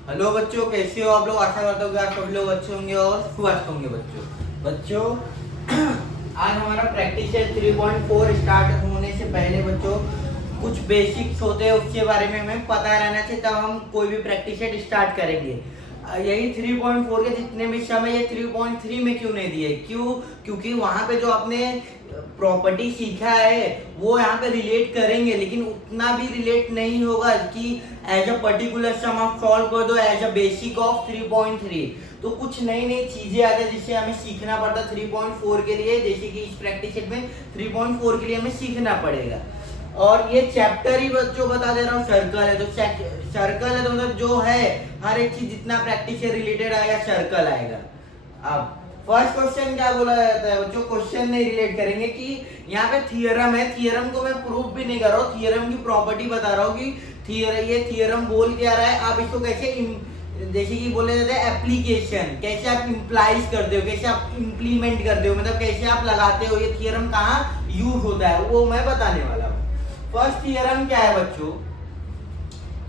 Hello बच्चों, कैसे हो आप लोग। आशा करता हूँ कि आप सब लोग अच्छे होंगे और स्वस्थ होंगे। बच्चों आज हमारा प्रैक्टिस है 3.4 स्टार्ट होने से पहले बच्चों कुछ बेसिक्स होते हैं, उसके बारे में हमें पता रहना चाहिए, तब हम कोई भी प्रैक्टिस स्टार्ट करेंगे। यही 3.4 के जितने भी सम है ये 3.3 में क्यों नहीं दिए? क्योंकि वहां पे जो आपने प्रॉपर्टी सीखा है वो यहाँ पे रिलेट करेंगे, लेकिन उतना भी रिलेट नहीं होगा कि एज अ पर्टिकुलर सम आप सॉल्व कर दो एज अ बेसिक ऑफ 3.3। तो कुछ नई नई चीजें आती है जिससे हमें सीखना पड़ता 3.4 के लिए, जैसे कि इस प्रैक्टिस सेट में 3.4 के लिए हमें सीखना पड़ेगा। और ये चैप्टर ही बच्चों बता दे रहा हूँ, सर्कल है तो सर्कल है तो मतलब जो है हर एक चीज जितना प्रैक्टिस से रिलेटेड आएगा सर्कल आएगा। अब फर्स्ट क्वेश्चन क्या बोला जाता है बच्चों? क्वेश्चन नहीं रिलेट करेंगे कि यहाँ पे थियरम है, थियरम को मैं प्रूफ भी नहीं कर रहा हूँ, थियरम की प्रॉपर्टी बता रहा हूँ कि ये थियरम बोल क्या रहा है, आप इसको कैसे जैसे कि बोले जाते हैं एप्लीकेशन, कैसे आप इम्प्लाइज करते हो, कैसे आप इम्प्लीमेंट करते हो, मतलब कैसे आप लगाते हो, ये थियरम कहाँ यूज होता है वो मैं बताने वाला हूँ। फर्स्ट थियरम क्या है बच्चों?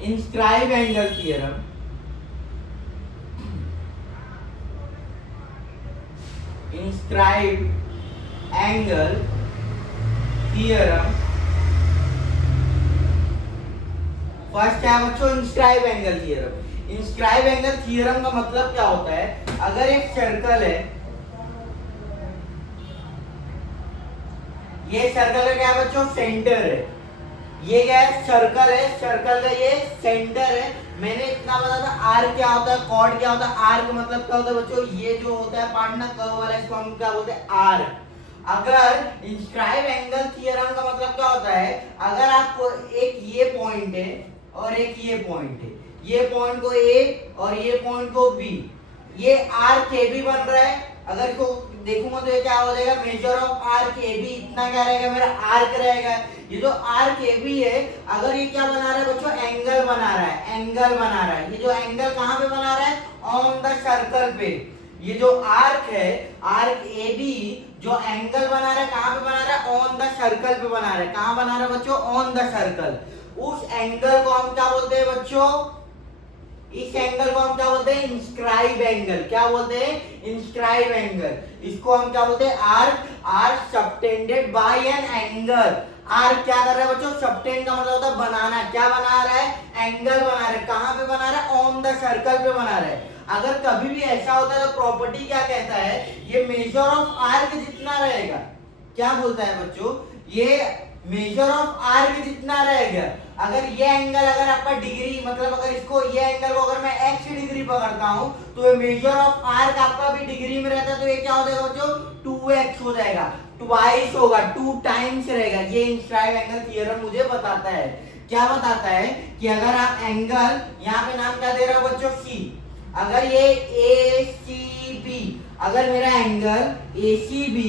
Inscribe angle theorem. Inscribe angle theorem first क्या है बच्चों? Inscribe angle theorem. Inscribe angle theorem का मतलब क्या होता है? अगर एक सर्कल है, ये सर्कल का क्या है बच्चों? सेंटर है। ये क्या है? सर्कल है, सर्कल का ये सेंटर है। मैंने इतना बताया था आर्क क्या होता है, कॉर्ड क्या होता है। आर्क मतलब क्या होता है बच्चों? ये जो होता है पार्ट ना कर्व वाला, इसको हम क्या बोलते हैं? आर्क। अगर इंस्क्राइब एंगल थियरम का मतलब क्या होता है? अगर आपको एक ये पॉइंट है और एक ये पॉइंट है, ये पॉइंट को ए और ये पॉइंट को बी, ये आर्क ए बी बन रहा है। अगर इसको देखूंगा तो ये क्या हो जाएगा? Measure of arc A B इतना क्या रहेगा? मेरा आर्क रहेगा। ये जो आर्क ए बी है, अगर ये क्या बना रहा है बच्चों? एंगल बना रहा है, एंगल बना रहा है। ये जो एंगल कहां पे बना रहा है? ऑन द सर्कल पे। ये जो आर्क है, आर्क ए बी जो एंगल बना रहा है कहां पे बना रहा है? ऑन द सर्कल पे बना रहा है। कहां बना रहा है बच्चों? On the circle. उस एंगल को हम क्या बोलते हैं बच्चों? इस एंगल को हम क्या बोलते हैं? Inscribe angle. क्या बोलते हैं? Inscribe angle. इसको हम क्या बोलते हैं? Arc. Arc subtended by an angle. Arc क्या कर रहा है बच्चों? सबटेंड का मतलब होता है बनाना। क्या बना रहा है? एंगल बना रहा है। कहां पे बना रहा है? ऑन द सर्कल पे बना रहा है। अगर कभी भी ऐसा होता है तो प्रॉपर्टी क्या कहता है? ये मेजर ऑफ आर्क जितना रहेगा, क्या बोलता है बच्चों? ये मेजर ऑफ आर्क जितना रहेगा। अगर ये एंगल अगर आपका डिग्री, मतलब अगर इसको ये एंगल को अगर मैं x डिग्री पकड़ता हूं तो ये मेजर ऑफ आर्क आपका भी डिग्री में रहता है, तो ये क्या हो जाएगा बच्चों? 2x हो जाएगा, ट्वाइस होगा, 2 टाइम्स रहेगा। ये इंस्क्राइब एंगल थियरम मुझे बताता है। क्या बताता है? कि अगर आप एंगल, यहाँ पे नाम क्या दे रहा है बच्चों? c। अगर ये ACB, अगर मेरा angle ACB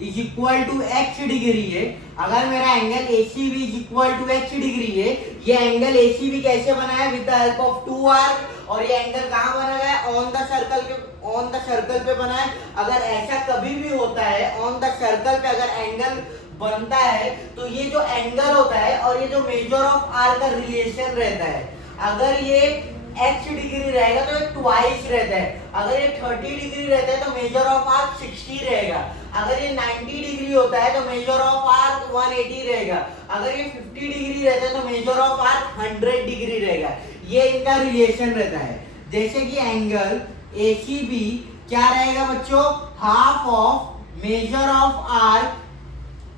is equal to x degree है, अगर मेरा angle ACB is equal to x degree है, ये एंगल ACB कैसे बना है? With the help of 2 arc. और ये एंगल कहां बना है? ऑन द सर्कल के, ऑन द सर्कल पे बना है। अगर ऐसा कभी भी होता है, ऑन द सर्कल पे अगर एंगल बनता है, तो ये जो एंगल होता है और ये जो मेजर ऑफ आर्क का रिलेशन रहता है, अगर ये x डिग्री रहेगा तो ये ट्वाइस रहता है। अगर ये 30 डिग्री रहता है तो मेजर ऑफ आर्क 60 रहेगा। अगर ये 90 डिग्री होता है तो मेजर ऑफ आर्क 180 रहेगा। अगर ये 50 डिग्री रहता है तो मेजर ऑफ आर्क 100 डिग्री रहेगा। ये इनका रिलेशन रहता है। जैसे कि एंगल ACB क्या रहेगा बच्चों? Half of measure of arc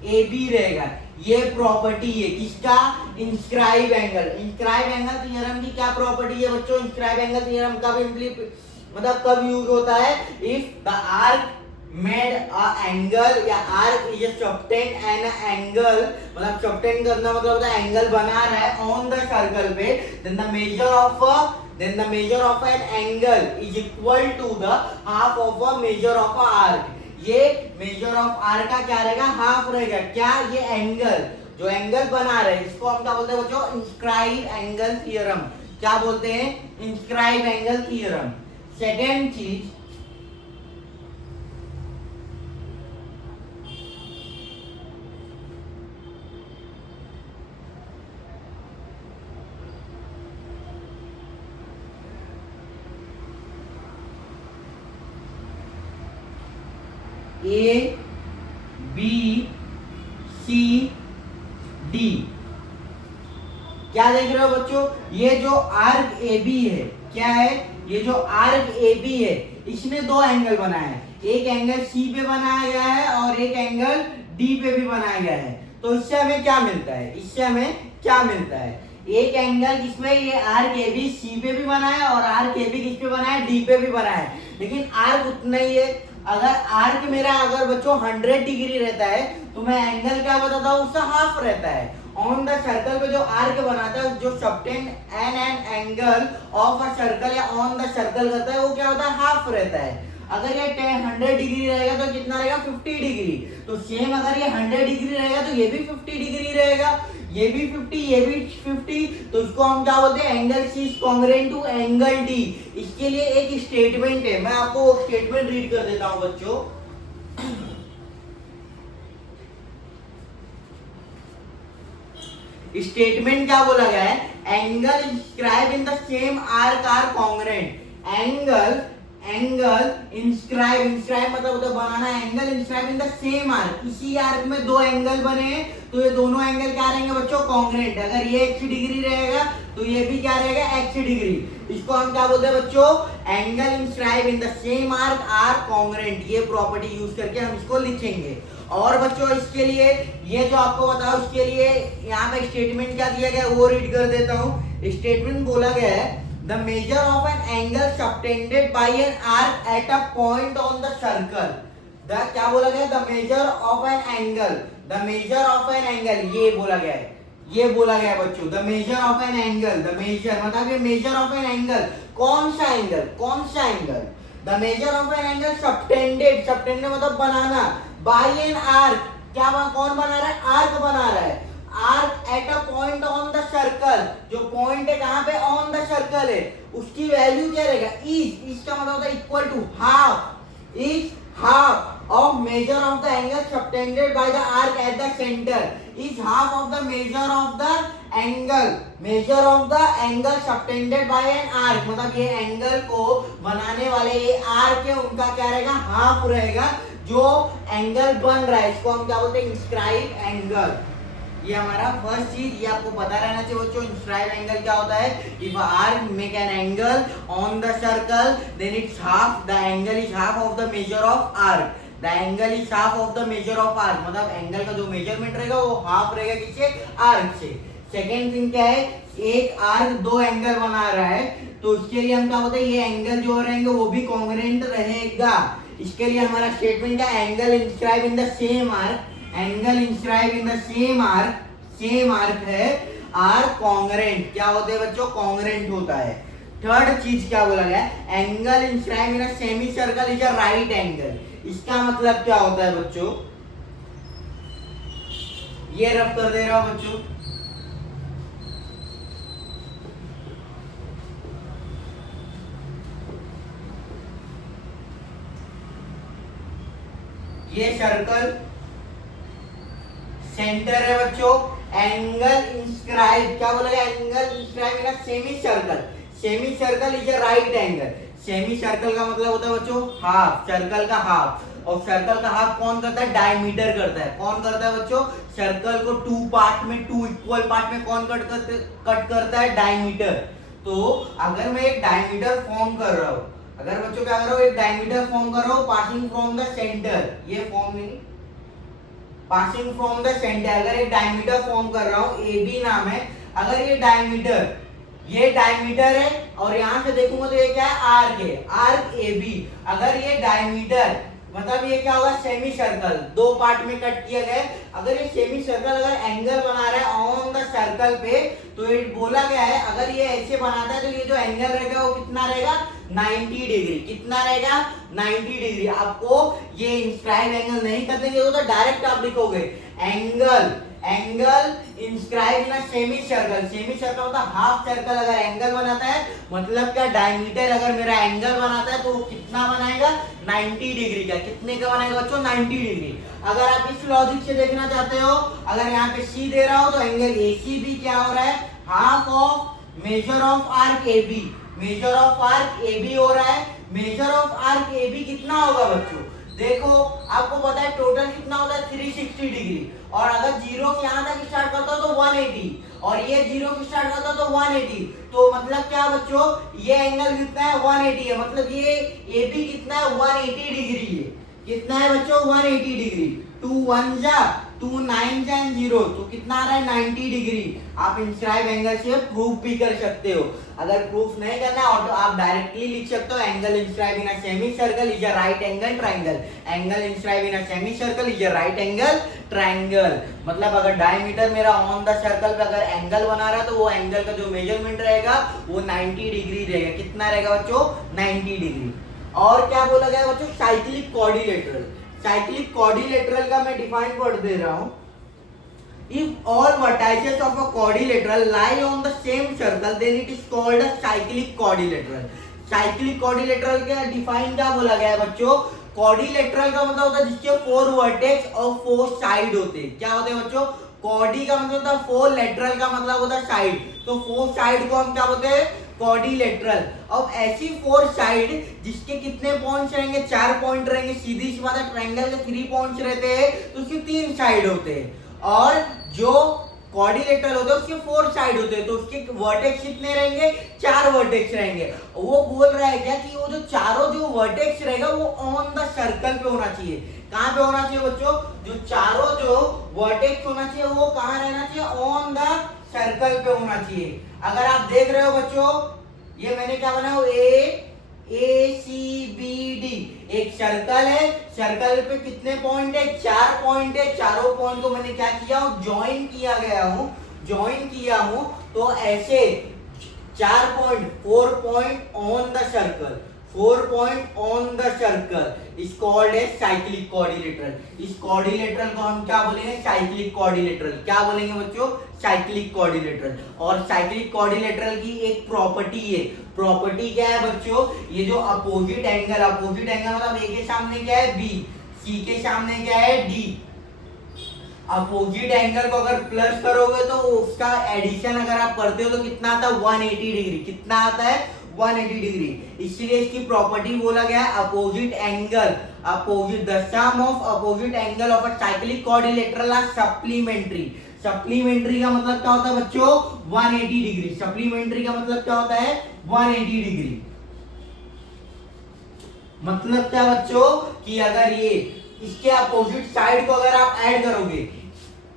AB रहेगा। ये प्रॉपर्टी है किसका? Inscribe angle. Inscribe angle theorem की क्या प्रॉपर्टी है बच्चों? इंस्क्राइब एंगल थ्योरम कब मतलब कब यूज होता है? If the arc made a angle, या arc is subtend an angle, मतलब सबटेंड करना मतलब होता है एंगल बना रहा है ऑन द सर्कल पे, then the measure of an angle is equal to the half of a measure of a arc. ये मेजर ऑफ आर का क्या रहेगा? हाफ रहेगा। क्या? ये एंगल, जो एंगल बना रहे हैं इसको हम क्या बोलते हैं बच्चों? Inscribe angle theorem. क्या बोलते हैं? Inscribe angle theorem. सेकेंड चीज, ए बी सी डी। क्या देख रहे हो बच्चों, ये जो आर्क ए बी है, क्या है, ये जो आर्क ए बी है इसने दो एंगल बनाए हैं, एक एंगल सी पे बनाया गया है और एक एंगल डी पे भी बनाया गया है। तो इससे हमें क्या मिलता है, इससे हमें क्या मिलता है, एक एंगल जिसमें ये आर्क ए बी सी पे भी बना है और आर्क ए बी किस पे बना है, डी पे भी बना है, लेकिन आर्क उतना ही है। अगर आर्क मेरा अगर बच्चों 100 डिग्री रहता है तो मैं एंगल क्या बताता हूँ, उसका हाफ रहता है। ऑन द सर्कल पे जो आर्क बनाता है, जो subtend an angle of a circle या ऑन द सर्कल करता है, वो क्या होता है, हाफ रहता है। अगर ये 100 डिग्री रहेगा तो कितना रहेगा, 50 डिग्री। तो सेम अगर ये 100 डिग्री रहेगा तो ये भी 50 डिग्री रहेगा, ये भी 50, ये भी 50। तो इसको हम क्या बोलते हैं, angle C is congruent to angle D. इसके लिए एक स्टेटमेंट है, मैं आपको वो स्टेटमेंट रीड कर देता हूं बच्चों। स्टेटमेंट क्या बोला गया है, angle inscribe in the same arc are congruent. Angle inscribe मतलब होता है बनाना, angle inscribe in the same arc, इसी आर्क में दो एंगल बने हैं तो ये दोनों एंगल क्या रहेंगे बच्चों, कॉन्ग्रुएंट। अगर ये 1 डिग्री रहेगा तो ये भी क्या रहेगा, 1 डिग्री। इसको हम क्या बोलते हैं बच्चों, angle inscribe in the same arc are congruent. ये प्रॉपर्टी यूज करके हम इसको लिखेंगे। और बच्चों इसके लिए ये जो आपको बताओ, उसके लिए यहाँ पे स्टेटमेंट क्या दिया गया वो रीड कर देता हूँ। स्टेटमेंट बोला गया है, the measure of an angle subtended by an arc at a point on the circle. The क्या बोला गया, the measure of an angle, the measure of an angle, ये बोला गया है, ये बोला गया बच्चों, the measure of an angle. The measure मतलब ये मेजर ऑफ एन एंगल, कौन सा एंगल, कौन सा angle, the measure of an angle subtended, subtended मतलब बनाना, बाय एन आर्क, क्या कौन बना रहा है, आर्क बना रहा है, arc at a point on the circle, जो पॉइंट है कहां पे, ऑन द सर्कल है, उसकी वैल्यू क्या रहेगा, इज का मतलब होता है equal to half, is half of measure of the angle subtended by the arc at the center is half of the measure of the angle subtended by an arc। मतलब ये angle को बनाने वाले ये आर्क है, उनका क्या रहेगा, हाफ रहेगा जो एंगल बन रहा है। इसको हम क्या बोलते हैं, इंस्क्राइब एंगल। ये हमारा फर्स्ट चीज, ये आपको पता रहना चाहिए बच्चों। इंस्क्राइब एंगल क्या होता है, if arc make an angle on the circle then it's half, the angle is half of the measure of arc, the angle is half of the measure of arc. मतलब angle का जो measurement रहेगा वो half रहेगा किससे, arc से। Second thing क्या है, एक आर्क दो एंगल बना रहा है तो उसके लिए हम क्या बोलते हैं, ये एंगल जो रहेंगे वो भी कॉन्ग्रुएंट रहेगा। इसके लिए हमारा स्टेटमेंट क्या, angle inscribe in the same arc, angle inscribe in the same arc है, आर कॉन्ग्रुएंट। क्या होते हैं बच्चों, कॉन्ग्रुएंट होता है। थर्ड चीज क्या बोला गया, angle inscribe in a semi circle is a right angle. इसका मतलब क्या होता है बच्चों, ये रफ कर दे रहा हूं बच्चों, ये सर्कल सेंटर है बच्चों, एंगल इंस्क्राइब क्या बोला गया, angle inscribe in a semi circle, semi circle is a right angle. Semi circle का मतलब होता है बच्चों हाफ, सर्कल का हाफ। और सर्कल का हाफ कौन करता है, डायमीटर करता है। कौन करता है बच्चों, सर्कल को टू पार्ट में, टू इक्वल पार्ट में कौन कट करता है, डायमीटर। तो अगर मैं एक डायमीटर फॉर्म कर रहा हूं, अगर बच्चों क्या कर रहा हूं, एक डायमीटर फॉर्म कर रहा हूं पासिंग फ्रॉम द सेंटर, ये फॉर्म नहीं, पासिंग फ्रॉम द सेंटर, अगर एक डायमीटर फॉर्म कर रहा हूं, ए बी नाम है, अगर ये डायमीटर है और यहां से देखूंगा तो ये क्या है, आर्क है, आर्क ए बी। अगर ये डायमीटर मतलब ये क्या होगा, सेमी सर्कल, दो पार्ट में कट किया गया। अगर ये सेमी सर्कल अगर एंगल बना रहा है ऑन द सर्कल पे, तो ये बोला गया है अगर ये ऐसे बनाता है तो ये जो एंगल रहेगा वो कितना रहेगा, 90 डिग्री। कितना रहेगा, 90 डिग्री। आपको ये इंस्क्राइब एंगल नहीं कर देंगे तो डायरेक्ट आप लिखोगे angle inscribe in a semi circle. Semi circle होता है हाफ सर्कल, अगर एंगल बनाता है मतलब क्या, डायमीटर अगर मेरा एंगल बनाता है तो वो कितना बनाएगा, 90 डिग्री का। कितने का बनाएगा बच्चों, 90 डिग्री। अगर आप इस लॉजिक से देखना चाहते हो, अगर यहाँ पे सी दे रहा हो तो एंगल एसी भी क्या हो रहा है, half of measure of arc A B, measure of arc A B हो रहा है। Measure of arc A B कितना होगा बच्चों, देखो आपको पता है टोटल कितना होता है 360 डिग्री, और अगर जीरो से यहाँ तक स्टार्ट करता हो तो 180, और ये जीरो से स्टार्ट करता हो तो 180, तो मतलब क्या बच्चों, ये एंगल कितना है 180 है, मतलब ये AB कितना है 180 डिग्री है। कितना है बच्चों 180 डिग्री, 2 1 जा 2 9 जा 0, तो कितना आ रहा है 90 डिग्री। आप इंस्क्राइब एंगल से प्रूफ भी कर सकते हो। अगर प्रूफ नहीं करना है तो आप डायरेक्टली लिख सकते हो angle inscribe in a semi circle is a right angle triangle. Angle inscribe in a semi circle is a right angle triangle. मतलब अगर डायमीटर मेरा ऑन द सर्कल पे अगर एंगल बना रहा है तो वो एंगल का जो मेजरमेंट रहेगा वो 90 डिग्री रहेगा। कितना रहेगा बच्चों 90 डिग्री। और क्या बोला गया बच्चों साइक्लिक क्वाड्रिलेटरल। साइक्लिक क्वाड्रिलेटरल का मैं डिफाइन पढ़ दे रहा हूं। If all vertices of a quadrilateral lie on the same circle, then it is called a cyclic quadrilateral. Cyclic quadrilateral का डिफाइन क्या बोला गया है बच्चों, क्वाड्रिलेटरल का मतलब होता है जिसके 4 वर्टेक्स और 4 साइड होते हैं। क्या होते हैं बच्चों, क्वाड्री का मतलब होता है 4, लेटरल का मतलब होता है साइड, तो 4 साइड को हम क्या बोलते हैं क्वाड्रिलेटरल। अब ऐसी 4 साइड जिसके कितने पॉइंट्स रहेंगे 4 पॉइंट रहेंगे, सीधी सी बात है ट्रायंगल के 3 पॉइंट्स रहते हैं तो उसके 3 साइड होते हैं, और जो क्वाड्रिलेटरल होता है उसके 4 साइड होते हैं तो उसके वर्टेक्स कितने रहेंगे 4 वर्टेक्स रहेंगे। वो बोल रहा है क्या कि वो जो चारों जो वर्टेक्स रहेगा वो ऑन द सर्कल पे होना चाहिए। कहां पे होना चाहिए बच्चों, जो चारों जो वर्टेक्स होना चाहिए वो कहां रहना चाहिए, ऑन द सर्कल पे होना चाहिए। अगर आप देख रहे हो बच्चों ये मैंने क्या बनाया ACBD एक सर्कल है, सर्कल पे कितने पॉइंट है 4 पॉइंट है, चारों पॉइंट को मैंने क्या किया ज्वाइन किया गया हूं, ज्वाइन किया हूं, तो ऐसे 4 point 4 point on the circle, 4 point on the circle is called a cyclic quadrilateral. इस क्वाड्रिलेटरल को हम क्या बोलेंगे साइक्लिक क्वाड्रिलेटरल। क्या बोलेंगे बच्चों साइक्लिक क्वाड्रिलेटरल। और साइक्लिक क्वाड्रिलेटरल की एक प्रॉपर्टी है, प्रॉपर्टी क्या है बच्चों, ये जो अपोजिट एंगल, अपोजिट एंगल मतलब ए के सामने क्या है B, C के सामने क्या है D, अपोजिट एंगल को अगर प्लस करोगे तो उसका एडिशन अगर आप करते हो तो कितना आता है 180 डिग्री। कितना आता है 180 डिग्री। इसलिए इसकी प्रॉपर्टी बोला गया है opposite angle, opposite the sum of opposite angle of a cyclic quadrilateral are supplementary. Supplementary का मतलब क्या होता है बच्चों 180 डिग्री। सप्लीमेंट्री का मतलब क्या होता है 180 डिग्री। मतलब क्या बच्चों कि अगर ये इसके अपोजिट साइड को अगर आप ऐड करोगे,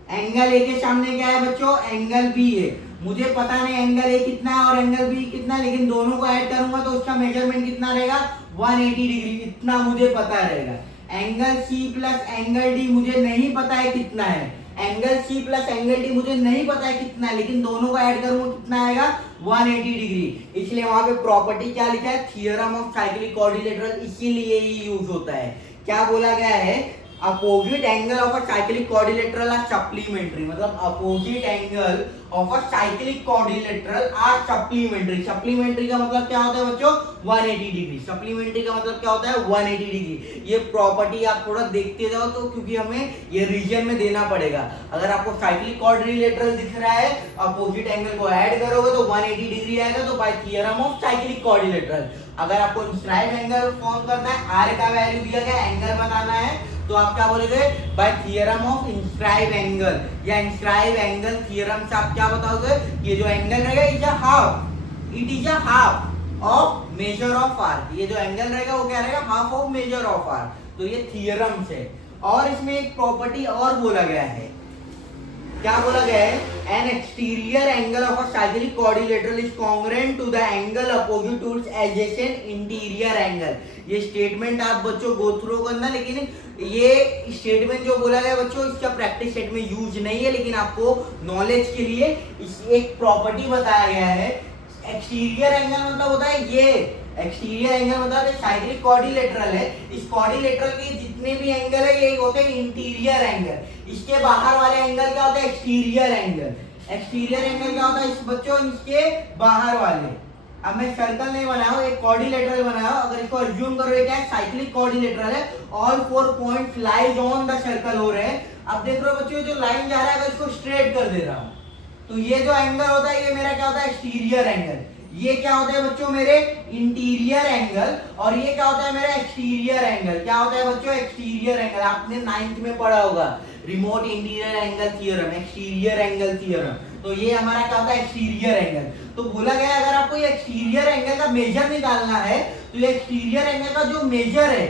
एंगल ए के सामने क्या है बच्चों एंगल बी है, मुझे पता नहीं एंगल ए कितना है और एंगल बी कितना है, लेकिन दोनों को ऐड करूंगा तो उसका मेजरमेंट कितना रहेगा 180 डिग्री, इतना मुझे पता रहेगा। Angle C plus angle D मुझे नहीं पता है कितना है, angle C plus angle D मुझे नहीं पता है कितना है, लेकिन दोनों को ऐड करूंगा कितना आएगा 180 डिग्री। इसलिए वहां पे प्रॉपर्टी क्या लिखा है थ्योरम ऑफ साइक्लिक क्वाड्रिलेटरल, इसीलिए ही यूज होता है। क्या बोला गया है opposite angle of a cyclic quadrilateral are supplementary, मतलब opposite angle of a cyclic quadrilateral are supplementary. Supplementary का मतलब क्या होता है बच्चों 180 डिग्री। सप्लीमेंट्री का मतलब क्या होता है 180 डिग्री। ये प्रॉपर्टी आप थोड़ा देखते जाओ तो क्योंकि हमें ये रीजन में देना पड़ेगा। अगर आपको साइक्लिक क्वाड्रिलेटरल दिख रहा है अपोजिट एंगल को ऐड करोगे तो 180 डिग्री आएगा, तो bye theorem of cyclic quadrilateral. अगर आपको इंस्क्राइब एंगल फॉर्म करना है, आर का वैल्यू दिया गया एंगल बताना है, तो आप क्या बोलोगे by theorem of inscribe angle या इंस्क्राइब एंगल थ्योरम से आप क्या बताओगे ये जो एंगल रहेगा is a half, it is a half of measure of arc. ये जो एंगल रहेगा वो क्या रहेगा half of measure of arc. तो ये थ्योरम से। और इसमें एक प्रॉपर्टी और बोला गया है, क्या बोला गया है an exterior angle of a cyclic quadrilateral is congruent to the angle opposite to its adjacent interior angle. ये स्टेटमेंट आप बच्चों गो थ्रू करना, लेकिन ये स्टेटमेंट जो बोला गया बच्चों इसका प्रैक्टिस सेट में यूज नहीं है, लेकिन आपको नॉलेज के लिए इस एक प्रॉपर्टी बताया गया है। एक्सटीरियर एंगल मतलब होता है ये एक्सटीरियर एंगल मतलब साइक्लिक क्वाड्रिलेटरल है, इस क्वाड्रिलेटरल के जितने भी एंगल है ये होते हैं इंटीरियर एंगल। इसके बाहर वाले एंगल क्या होता है एक्सटीरियर एंगल। एक्सटीरियर एंगल क्या होता है इस बच्चों इसके बाहर वाले। अब मैं सर्कल नहीं बनाया हूं, एक क्वाड्रिलेटरल बनाया हूं। अगर इसको अज्यूम करो ये क्या है साइक्लिक क्वाड्रिलेटरल है, all 4 points lies on the circle हो रहे हैं। अब देख रहे हो बच्चों जो लाइन जा रहा है अगर इसको स्ट्रेट कर दे रहा हूं तो ये जो एंगल होता है ये मेरा क्या होता है एक्सटीरियर एंगल। ये क्या होता है बच्चों मेरे इंटीरियर एंगल, और ये क्या होता है मेरा एक्सटीरियर एंगल। क्या होता है बच्चों एक्सटीरियर एंगल, आपने 9th में पढ़ा होगा remote interior angle theorem, exterior angle theorem. तो ये हमारा क्या होता है एक्सटीरियर एंगल। तो बोला गया अगर आपको ये एक्सटीरियर एंगल का मेजर निकालना है तो ये एक्सटीरियर एंगल का जो मेजर है,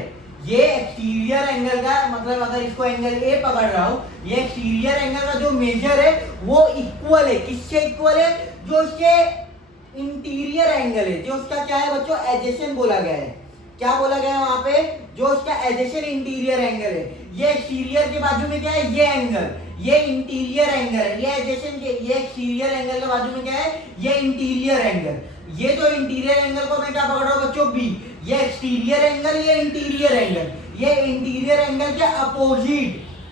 ये एक्सटीरियर एंगल का मतलब अगर इसको एंगल ए पकड़ रहा हूं, ये एक्सटीरियर एंगल का जो मेजर है वो इक्वल है, किससे इक्वल है, जो इसके इंटीरियर एंगल है, जो उसका क्या है बच्चों एडजेसेंट बोला गया है। क्या बोला गया है वहां पे, जो उसका एडजेसेंट इंटीरियर एंगल है। ये एक्सटीरियर के बाजू में क्या है, ये एंगल, ये इंटीरियर एंगल है, ये एडजेसेंट के, ये एक्सटीरियर एंगल के बाजू में क्या है, ये इंटीरियर एंगल। ये जो इंटीरियर एंगल को मैं क्या पकड़ रहा हूं बच्चों बी, ये एक्सटीरियर एंगल, ये इंटीरियर एंगल, ये इंटीरियर एंगल के अपोजिट,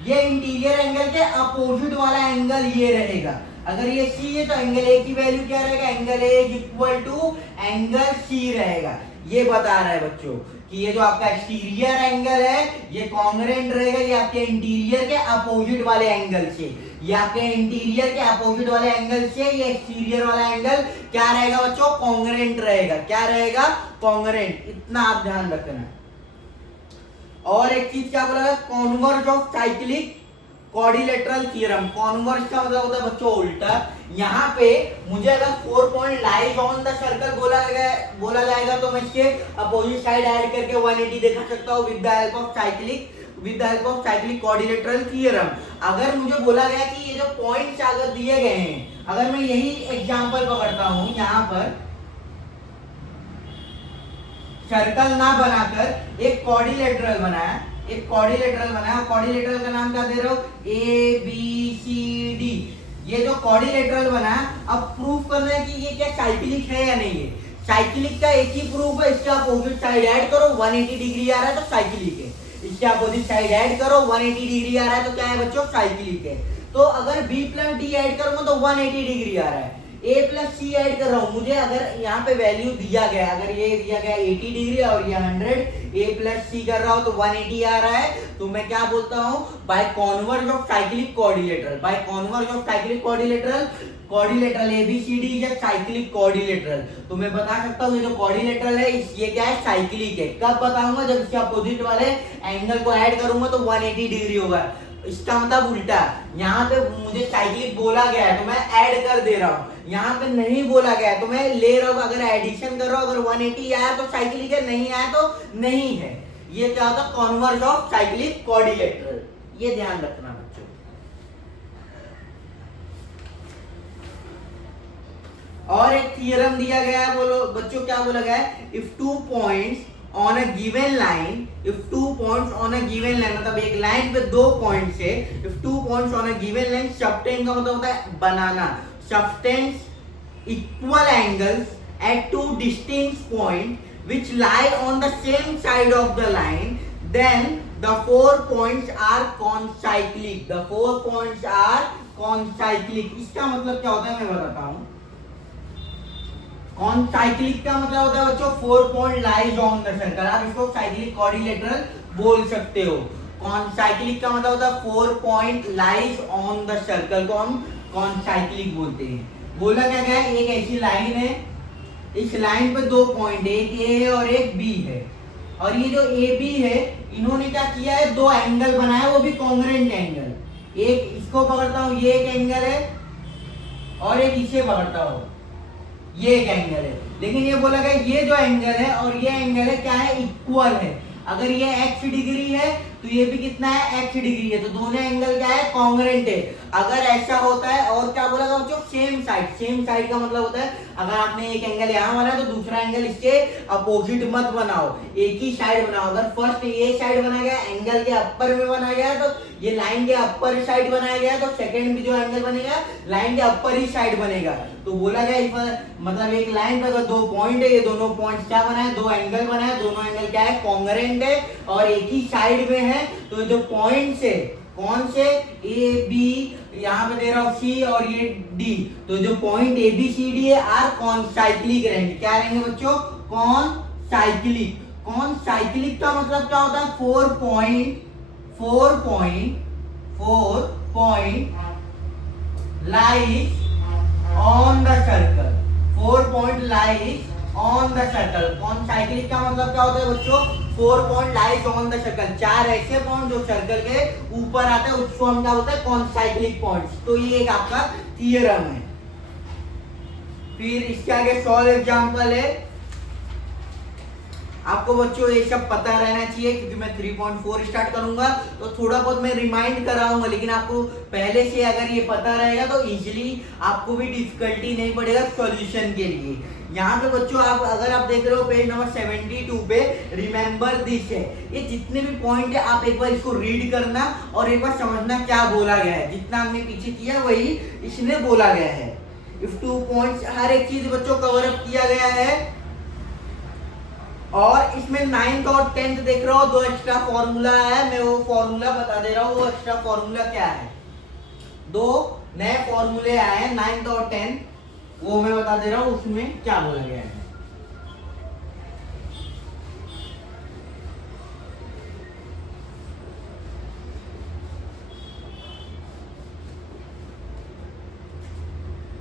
ये इंटीरियर एंगल के अपोजिट वाला एंगल ये रहेगा। अगर ये सी है तो एंगल ए की वैल्यू क्या रहेगा, angle A is equal to angle C रहेगा। ये बता रहा है बच्चों कि ये जो आपका एक्सटीरियर एंगल है ये कॉन्ग्रुएंट रहेगा ये आपके इंटीरियर के अपोजिट वाले एंगल से, ये आपके इंटीरियर के अपोजिट वाले एंगल से ये एक्सटीरियर वाला एंगल क्या रहेगा बच्चों, कॉन्ग्रुएंट रहेगा। क्या रहेगा, कॉन्ग्रुएंट। इतना आप ध्यान रखना। और एक चीज क्या बोला है, converge of cyclic quadrilateral theorem. Converge का मतलब होता है बच्चों उल्टा। यहाँ पे मुझे अगर 4 point lies on the circle बोला जाएगा तो मैं इसके अपोजिट साइड ऐड करके 180 दिखा सकता हूँ with the help of cyclic quadrilateral theorem. अगर मुझे बोला गया कि ये जो पॉइंट्स अगर दिए गए हैं, अगर मैं यही एग्जांपल पकड़ता हूँ, यहाँ पर सर्कल ना बनाकर एक क्वाड्रिलेटरल बनाया, क्वाड्रिलेटरल का नाम क्या दे रहा हूं, ए बी सी डी। ये जो क्वाड्रिलेटरल बना, अब प्रूफ करना है कि ये क्या साइक्लिक है या नहीं है। साइक्लिक का एक ही प्रूफ है, इसके अपोजिट साइड ऐड करो 180 डिग्री आ रहा है तो साइक्लिक है, इसके अपोजिट साइड ऐड करो 180 डिग्री आ रहा है तो क्या है बच्चों, साइक्लिक है। तो अगर बी प्लस डी ऐड करूंगा तो 180 डिग्री आ रहा है, ए प्लस सी ऐड कर रहा हूं, मुझे अगर यहाँ पे वैल्यू दिया गया, अगर ये दिया गया 80 डिग्री और ये 100, ए प्लस सी कर रहा हूं तो 180 आ रहा है, तो मैं क्या बोलता हूं, by converse of cyclic quadrilateral ABCD is a cyclic quadrilateral. तो मैं बता सकता हूं ये जो क्वाड्रिलेटरल है ये क्या है, साइक्लिक है। कब बताऊंगा, जब इसके अपोजिट वाले एंगल को ऐड करूंगा तो 180 डिग्री होगा। इसका मतलब उल्टा, यहाँ पे मुझे साइक्लिक बोला गया है तो मैं ऐड कर दे रहा हूँ, यहाँ पे नहीं बोला गया है तो मैं ले रहा हूँ। अगर एडिशन कर रहा हूँ, अगर 180 आया तो साइक्लिक है, नहीं आया तो नहीं है। ये क्या होता है, कॉन्वर्ज ऑफ साइक्लिक क्वाड्रिलेटरल। ये ध्यान रखना बच्चों। और एक थ्योरम दिया गया है, बोलो बच्चों क्या बोला गया है, if 2 points on a given line, if 2 points on a given line, मतलब एक लाइन पे 2 पॉइंट्स है, if 2 points on a given line, subtend का मतलब होता है बनाना, subtends equal angles at 2 distinct points which lie on the same side of the line, then the 4 points are concyclic, the 4 points are concyclic। इसका मतलब क्या होता है मैं बताता हूँ। कॉनसाइक्लिक का मतलब होता है बच्चों 4 point lies on the circle, आप इसको साइक्लिक क्वाड्रिलेटरल बोल सकते हो। कॉनसाइक्लिक का मतलब होता है 4 point lies on the circle को हम कॉनसाइक्लिक बोलते हैं। बोला क्या गया, एक ऐसी लाइन है, इस लाइन पे 2 पॉइंट, एक ए है और एक बी है, और ये जो ए बी है इन्होंने क्या किया है, 2 एंगल बनाया, वो भी कॉन्ग्रुएंट एंगल। एक इसको पकड़ता हूं, ये एक एंगल है, और एक इसे पकड़ता हूं, ये एक एंगल है। लेकिन ये बोला गया ये जो एंगल है और ये एंगल है क्या है, इक्वल है। अगर ये x डिग्री है तो ये भी कितना है, x डिग्री है, तो दोनों एंगल क्या है, कॉन्ग्रुएंट है। अगर ऐसा होता है, और क्या बोला गया बच्चों, सेम साइड का मतलब होता है अगर आपने एक एंगल यहाँ बनाया तो दूसरा एंगल इसके अपोजिट मत बनाओ, एक ही साइड बनाओ। अगर फर्स्ट ये साइड बनाया गया, एंगल के अपर में बनाया गया, तो ये लाइन के अपर साइड बनाया गया, तो सेकंड भी जो एंगल बनेगा लाइन के अपर ही साइड बनेगा। तो बोला गया मतलब एक लाइन पे अगर 2 पॉइंट है, ये दोनों पॉइंट्स क्या बनाए, 2 एंगल बनाए, दोनों एंगल क्या है, कॉन्ग्रुएंट है और एक ही साइड में है। तो जो पॉइंट्स है कौन से, ए बी, यहाँ पे दे रहा हूं सी और ये डी, तो जो point A B C D है आर कॉनसाइक्लिक रहेंगे। क्या रहेंगे बच्चों, कॉनसाइक्लिक। कॉनसाइक्लिक का मतलब क्या होता है, 4 point lies on the circle, 4 point lies on the circle. कौन साइक्लिक का मतलब क्या होता है बच्चों? 4 point lies on the circle, 4 ऐसे पॉइंट जो सर्कल के ऊपर आते हैं उसको हम क्या बोलते हैं? कौन साइक्लिक पॉइंट्स। तो ये एक आपका थियरम है। फिर इसके आगे सॉल्व एग्जांपल है। आपको बच्चों ये सब पता रहना चाहिए क्योंकि मैं 3.4 स्टार्ट करूंगा तो थोड़ा बहुत मैं रिमाइंड कराऊंगा, लेकिन आपको पहले से अगर ये पता रहेगा तो इजीली आपको भी डिफिकल्टी नहीं पड़ेगा सॉल्यूशन के लिए। यहाँ पे बच्चों आप अगर आप देख रहे हो पेज नंबर 72 पे रिमेंबर दिस है। ये जितने भी पॉइंट है आप एक बार इसको रीड करना और एक बार समझना क्या बोला गया है। जितना हमने पीछे किया वही इसने बोला गया है। इफ 2 पॉइंट्स, हर एक चीज बच्चों कवर अप किया गया है। और इसमें 9th और 10th देख रहे हो, 2 एक्स्ट्रा फॉर्मूला है। मैं वो फॉर्मूला बता दे रहा हूँ, वो एक्स्ट्रा फॉर्मूला क्या है। 2 नए फॉर्मूले आए हैं 9th और 10th, वो मैं बता दे रहा हूँ उसमें क्या बोला गया है।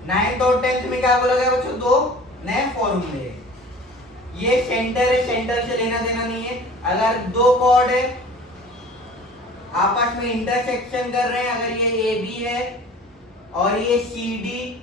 नाइन्थ और 10th में क्या बोला गया बच्चों? 2 नए फॉर्मूले। ये सेंटर है, सेंटर से लेना देना नहीं है। अगर 2 कॉर्ड है आपस में इंटरसेक्शन कर रहे हैं, अगर ये ए बी है और ये सी डी,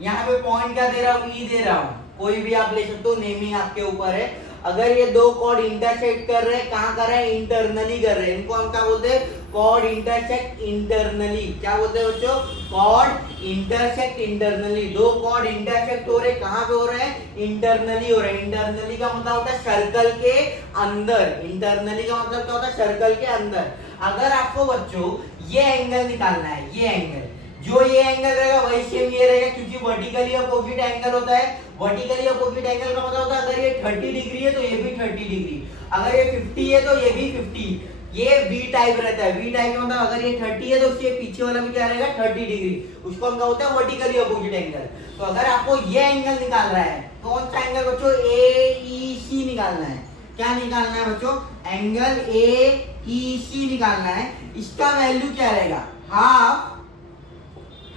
यहाँ पे पॉइंट क्या दे रहा हूँ? ई दे रहा हूँ, कोई भी आप ले सकते हो, नेमिंग आपके ऊपर है। अगर ये 2 कॉर्ड इंटरसेक्ट कर रहे हैं, कहाँ कर रहे हैं? इंटरनली कर रहे हैं। इनको हम क्या बोलते हैं? Chord intersect internally. क्या बोलते हैं बच्चों? Chord intersect internally. 2 chord intersect हो रहे, कहाँ पे हो रहे हैं? इंटरनली हो रहे हैं। इंटरनली का मतलब होता है सर्कल के अंदर। इंटरनली का मतलब क्या होता है? सर्कल के अंदर। अगर आपको बच्चों ये एंगल निकालना है, ये एंगल, जो ये एंगल रहेगा वही सेम ये रहेगा, क्योंकि वर्टिकली अपोजिट एंगल होता है। वर्टिकली अपोजिट एंगल का मतलब होता है अगर ये 30 डिग्री है तो ये भी 30 डिग्री, अगर ये 50 है तो ये भी 50। ये वी टाइप रहता है। वी टाइप मतलब अगर ये 30 है तो उसके पीछे वाला भी क्या रहेगा? 30 डिग्री। उसको हम क्या बोलते हैं? Vertically opposite angle. तो अगर आपको ये एंगल निकालना है, कौन सा एंगल बच्चों? AEC निकालना है। क्या निकालना है बच्चों? एंगल AEC निकालना है। इसका वैल्यू क्या रहेगा?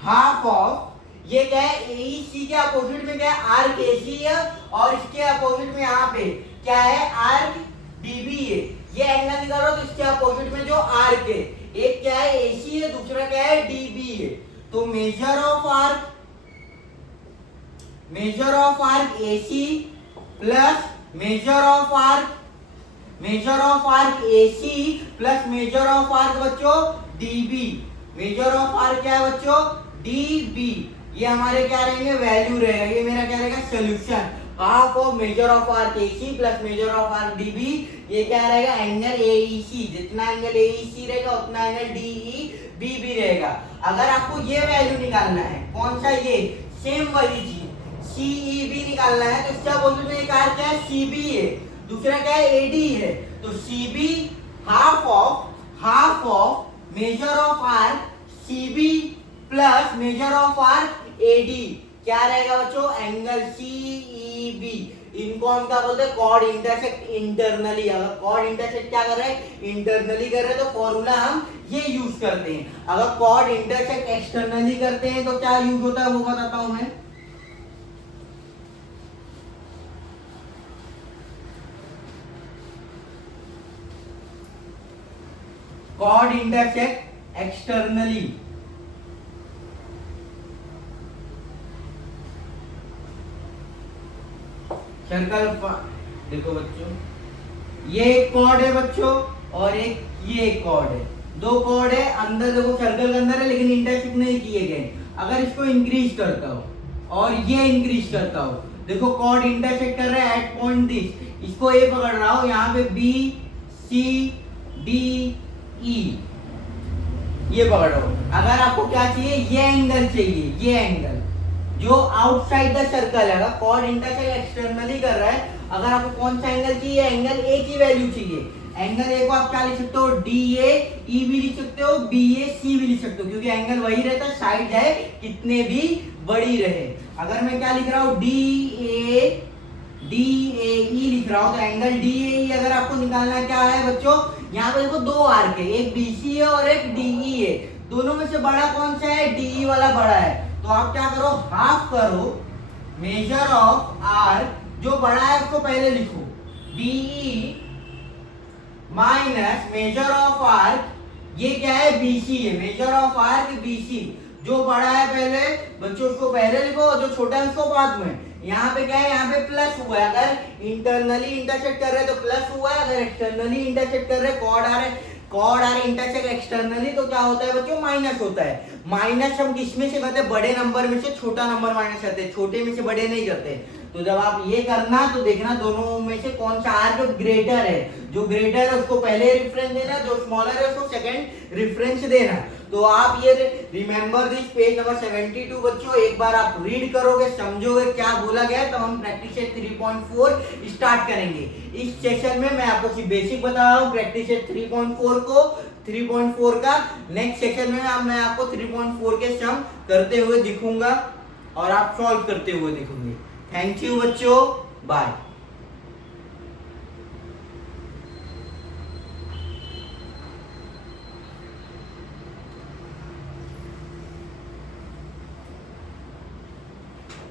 हाफ ऑफ, ये क्या है? AEC के अपोजिट में क्या है? आर्क AC है और इसके अपोजिट में यहाँ पे क्या है? आर्क DB है। ये एंगल निकालो तो इसके अपोजिट में जो आर्क है, एक क्या है? AC है, दूसरा क्या है? DB है। तो major of arc AC plus measure of arc AC plus measure of arc बच्चों DB। मेजर ऑफ आर्क क्या है बच्चों? DB। ये हमारे क्या रहेंगे? वैल्यू रहेगा। ये मेरा क्या रहेगा? Solution. Half of measure of arc AC plus measure of arc DB, ये क्या रहेगा? Angle AEC। जितना एंगल AEC रहेगा उतना एंगल DEB भी रहेगा। अगर आपको ये वैल्यू निकालना है, कौन सा? ये सेम वही चीज CEB निकालना है, तो इसका बोलते हैं एक आर्क क्या है? CB है, दूसरा क्या है? AD है। तो CB half of measure of arc CB plus measure of arc AD क्या रहेगा बच्चों? Angle CEB। इनको हम क्या बोलते हैं? Chord intersect internally. अगर कॉर्ड इंटरसेक्ट क्या कर रहे हैं? इंटरनली कर रहे हैं, तो फॉर्मूला हम ये यूज करते हैं। अगर कॉर्ड इंटरसेक्ट एक्सटर्नली करते हैं तो क्या यूज होता है वो बताता हूं मैं। Chord intersect externally, circle. देखो बच्चों, ये एक कॉर्ड है बच्चों और एक ये एक कॉर्ड है। 2 कॉर्ड है अंदर, देखो सर्कल के अंदर है लेकिन इंटरसेक्ट नहीं किए गए। अगर इसको इंक्रीज करता हो और ये इंक्रीज करता हो, देखो कॉर्ड इंटरसेक्ट कर रहा है एट पॉइंट दिस, इसको ए पकड़ रहा हो, यहाँ पे B C D E ये पकड़ो। अगर आपको क्या चाहिए? ये एंगल चाहिए, ये एंगल जो आउटसाइड द सर्कल है। अगर कॉर्ड इंटरसेक्ट एक्सटर्नली कर रहा है, अगर आपको कौन सा एंगल चाहिए? एंगल ए की वैल्यू चाहिए। एंगल ए को आप क्या लिख सकते हो? DAE भी लिख सकते हो, BAC भी लिख सकते हो, क्योंकि एंगल वही रहता है, साइड है कितने भी बड़ी रहे। अगर मैं क्या लिख रहा हूँ? DAE लिख रहा हूँ, तो एंगल DAE अगर आपको निकालना क्या है बच्चों? यहाँ पे देखो 2 आर्क है, एक BC है और एक DE है। दोनों में से बड़ा कौन सा है? DE वाला बड़ा है। तो आप क्या करो? हाफ करो मेजर ऑफ आर्क, जो बड़ा है उसको पहले लिखो, DE minus major of arc, ये क्या है BC है, मेजर ऑफ आर्क BC, जो बड़ा है पहले बच्चों उसको पहले लिखो और जो छोटा है उसको बाद में। यहाँ पे क्या है, यहाँ पे प्लस हुआ है, अगर इंटरनली इंटरसेक्ट कर रहे हैं तो प्लस हुआ है, अगर एक्सटर्नली इंटरसेक्ट कर रहे हैं कॉर्ड आ रहे इंटरसेक्ट एक्सटर्नली तो क्या होता है बच्चों, माइनस होता है। माइनस हम किसमें से करते हैं, बड़े नंबर में से छोटा नंबर माइनस करते हैं, छोटे में से बड़े नहीं करते। तो जब आप ये करना तो देखना दोनों में से कौन सा आर्क ग्रेटर है, जो ग्रेटर है उसको पहले रेफरेंस देना, जो स्मॉलर है उसको सेकंड रेफरेंस देना। तो आप ये रिमेंबर दिस पेज नंबर 72 बच्चों, एक बार आप रीड करोगे, समझोगे क्या बोला गया है, तो हम प्रैक्टिस सेट 3.4 स्टार्ट करेंगे। इस सेशन में मैं आपको सिर्फ बेसिक बता रहा हूँ प्रैक्टिस सेट 3.4 का। नेक्स्ट सेशन में मैं आपको 3.4 के सम करते हुए दिखूंगा और आप सॉल्व करते हुए दिखूंगे। थैंक यू बच्चों, बाय।